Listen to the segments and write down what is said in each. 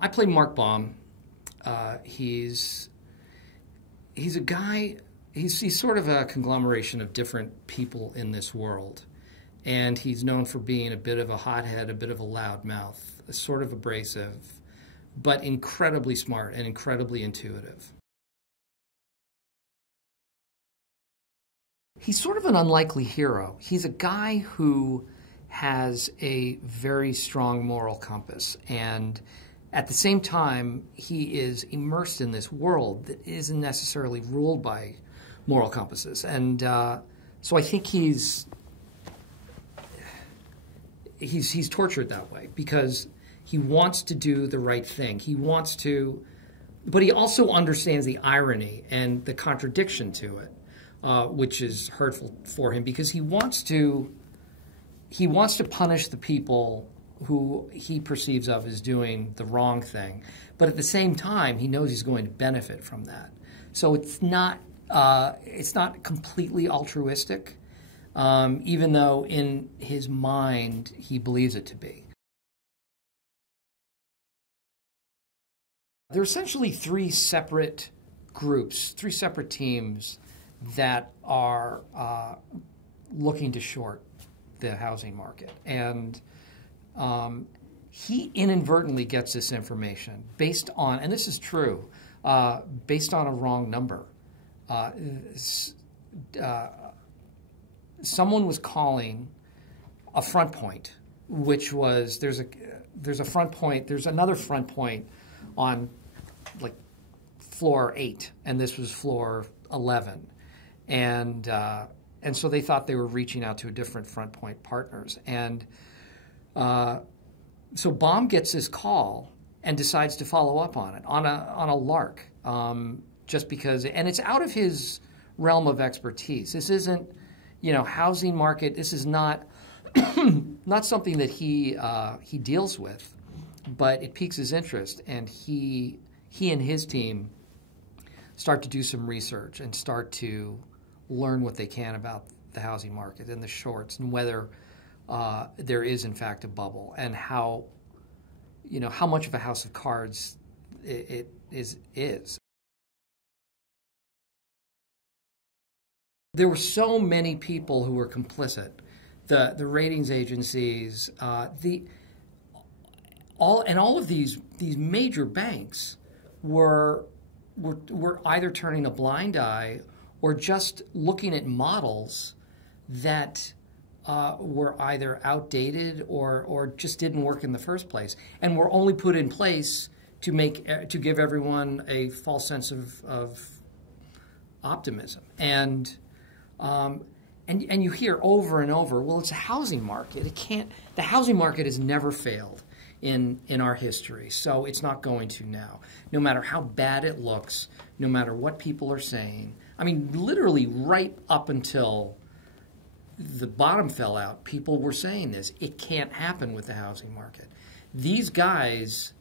I play Mark Baum. He's a guy. He's sort of a conglomeration of different people in this world, and he's known for being a bit of a hothead, a bit of a loudmouth, sort of abrasive, but incredibly smart and incredibly intuitive. He's sort of an unlikely hero. He's a guy who has a very strong moral compass, and at the same time, he is immersed in this world that isn't necessarily ruled by moral compasses. And so I think he's tortured that way because he wants to do the right thing. He wants to, but he also understands the irony and the contradiction to it, which is hurtful for him because he wants to punish the people who he perceives of as doing the wrong thing, but at the same time, he knows he's going to benefit from that. So it's not completely altruistic, even though in his mind he believes it to be. There are essentially three separate groups, three separate teams that are looking to short the housing market. And he inadvertently gets this information based on, and this is true, based on a wrong number. Someone was calling a front point, which was there's another front point on like floor 8, and this was floor 11, and so they thought they were reaching out to a different front point partners, and so Baum gets this call and decides to follow up on it on a lark, just because, and it's out of his realm of expertise. This isn't, housing market. This is not not something that he deals with, but it piques his interest, and he and his team start to do some research and start to learn what they can about the housing market and the shorts and whether there is in fact a bubble and how much of a house of cards it is. There were so many people who were complicit. The ratings agencies, all of these major banks were either turning a blind eye or just looking at models that were either outdated or just didn't work in the first place, and were only put in place to give everyone a false sense of optimism. And you hear over and over, well, it's a housing market. The housing market has never failed in our history, so it's not going to now. No matter how bad it looks, no matter what people are saying. I mean, literally right up until the bottom fell out, people were saying this. It can't happen with the housing market. These guys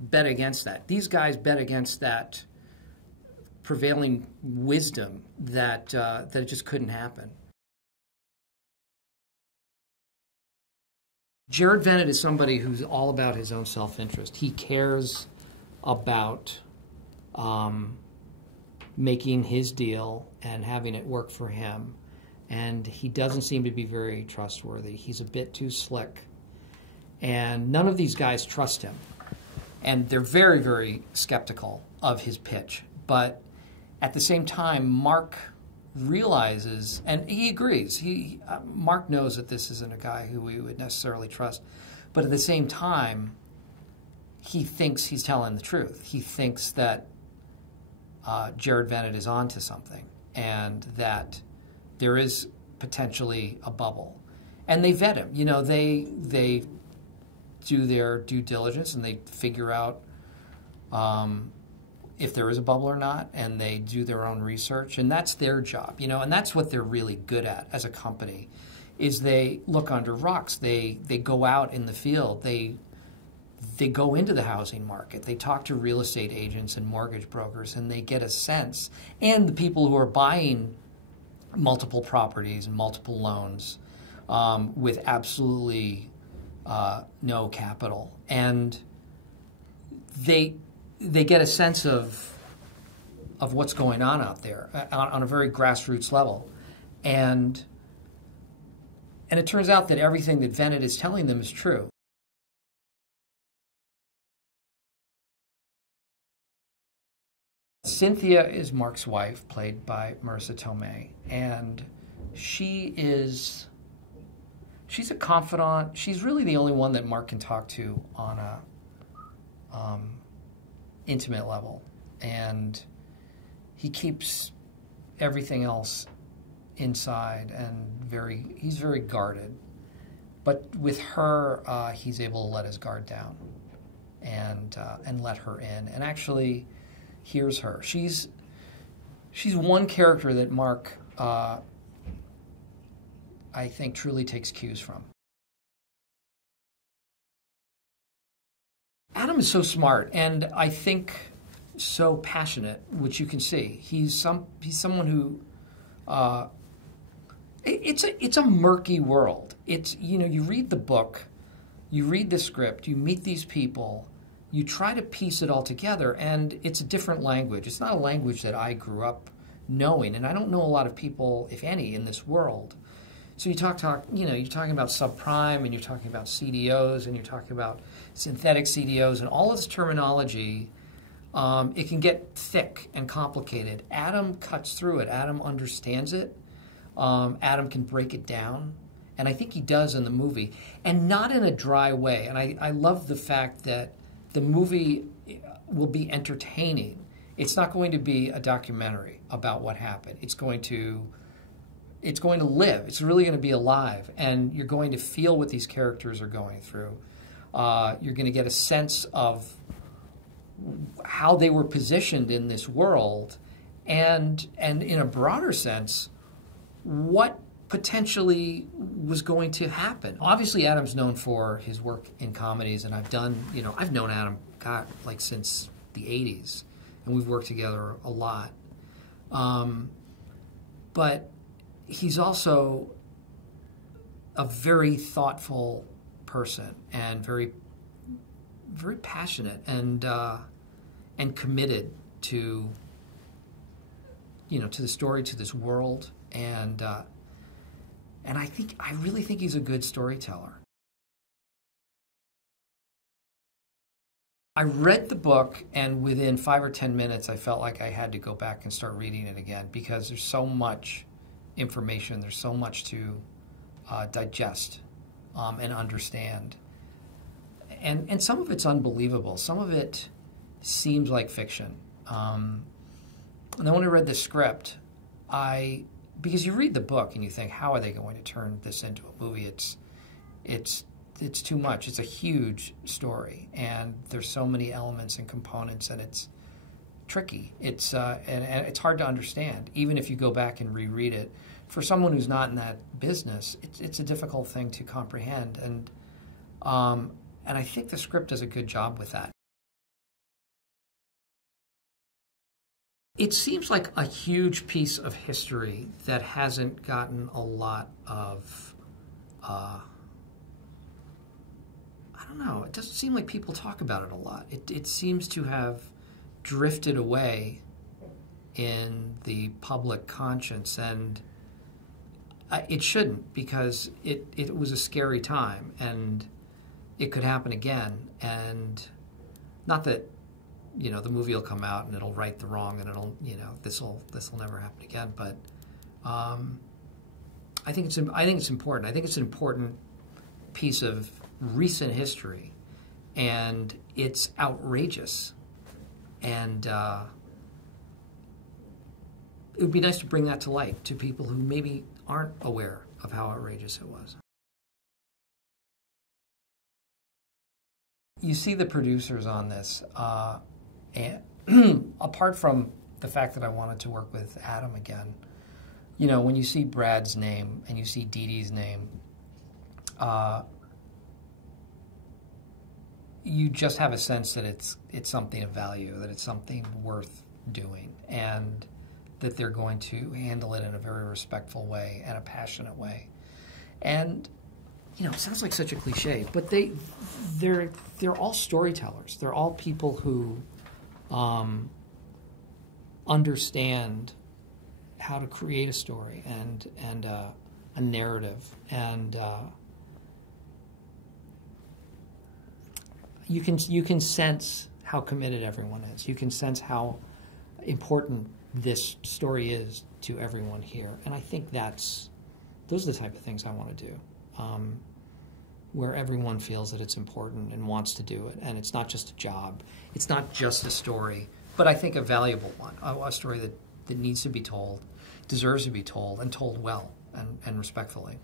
bet against that. These guys bet against that prevailing wisdom that it just couldn't happen. Jared Venet is somebody who's all about his own self-interest. He cares about making his deal and having it work for him. And he doesn't seem to be very trustworthy. He's a bit too slick. And none of these guys trust him. And they're very, very skeptical of his pitch. But at the same time, Mark realizes, and he agrees, Mark knows that this isn't a guy who we would necessarily trust. But at the same time, he thinks he's telling the truth. He thinks that Jared Venet is onto something and that there is potentially a bubble. And they vet him. They do their due diligence and they figure out if there is a bubble or not, and they do their own research, and that's their job, and that's what they're really good at as a company, is they look under rocks. They go out in the field. They go into the housing market. They talk to real estate agents and mortgage brokers, and they get a sense. And the people who are buying multiple properties and multiple loans with absolutely no capital. And they get a sense of what's going on out there on a very grassroots level, and it turns out that everything that Venet is telling them is true. Cynthia is Mark's wife, played by Marisa Tomei, and she's a confidant. She's really the only one that Mark can talk to on a intimate level, and he keeps everything else inside, and he's very guarded. But with her, he's able to let his guard down and let her in, and actually hears her. She's one character that Mark, I think, truly takes cues from. Adam is so smart, and I think so passionate, which you can see. He's someone who it's a murky world. It's, you read the book, you read the script, you meet these people, you try to piece it all together, and it's a different language. It's not a language that I grew up knowing, and I don't know a lot of people, if any, in this world. So you're talking about subprime, and you're talking about CDOs, and you're talking about synthetic CDOs, and all of this terminology. It can get thick and complicated. Adam cuts through it. Adam understands it. Adam can break it down, and I think he does in the movie, and not in a dry way. And I love the fact that the movie will be entertaining. It's not going to be a documentary about what happened. It's going to live. It's really going to be alive, and you're going to feel what these characters are going through. You're going to get a sense of how they were positioned in this world, and in a broader sense, what potentially was going to happen. Obviously, Adam's known for his work in comedies, and I've known Adam, since the 80s, and we've worked together a lot. But he's also a very thoughtful person, and very, very passionate, and committed to the story, to this world, and I really think he's a good storyteller. I read the book, and within 5 or 10 minutes, I felt like I had to go back and start reading it again, because there's so much information, there's so much to digest and understand. And some of it's unbelievable. Some of it seems like fiction. And then when I read the script, because you read the book and you think, how are they going to turn this into a movie? It's too much. It's a huge story, and there's so many elements and components, and it's tricky. It's and it's hard to understand, even if you go back and reread it. For someone who's not in that business, it's a difficult thing to comprehend, and I think the script does a good job with that. It seems like a huge piece of history that hasn't gotten a lot of, I don't know, it doesn't seem like people talk about it a lot. It seems to have drifted away in the public conscience, and it shouldn't, because it was a scary time, and it could happen again. And not that, the movie will come out and it'll right the wrong, and it'll, this will never happen again. But I think it's important. I think it's an important piece of recent history, and it's outrageous. And it would be nice to bring that to light to people who maybe aren't aware of how outrageous it was. You see the producers on this, and apart from the fact that I wanted to work with Adam again, when you see Brad's name and you see Dee Dee's name, you just have a sense that it's something of value, that it's something worth doing, and that they're going to handle it in a very respectful way and a passionate way. And it sounds like such a cliche, but they're all storytellers. They're all people who understand how to create a story and a narrative, and you can sense how committed everyone is. You can sense how important this story is to everyone here, and I think those are the type of things I want to do, where everyone feels that it's important and wants to do it, and it's not just a job, it's not just a story, but I think a valuable one, a story that needs to be told, deserves to be told, and told well and respectfully.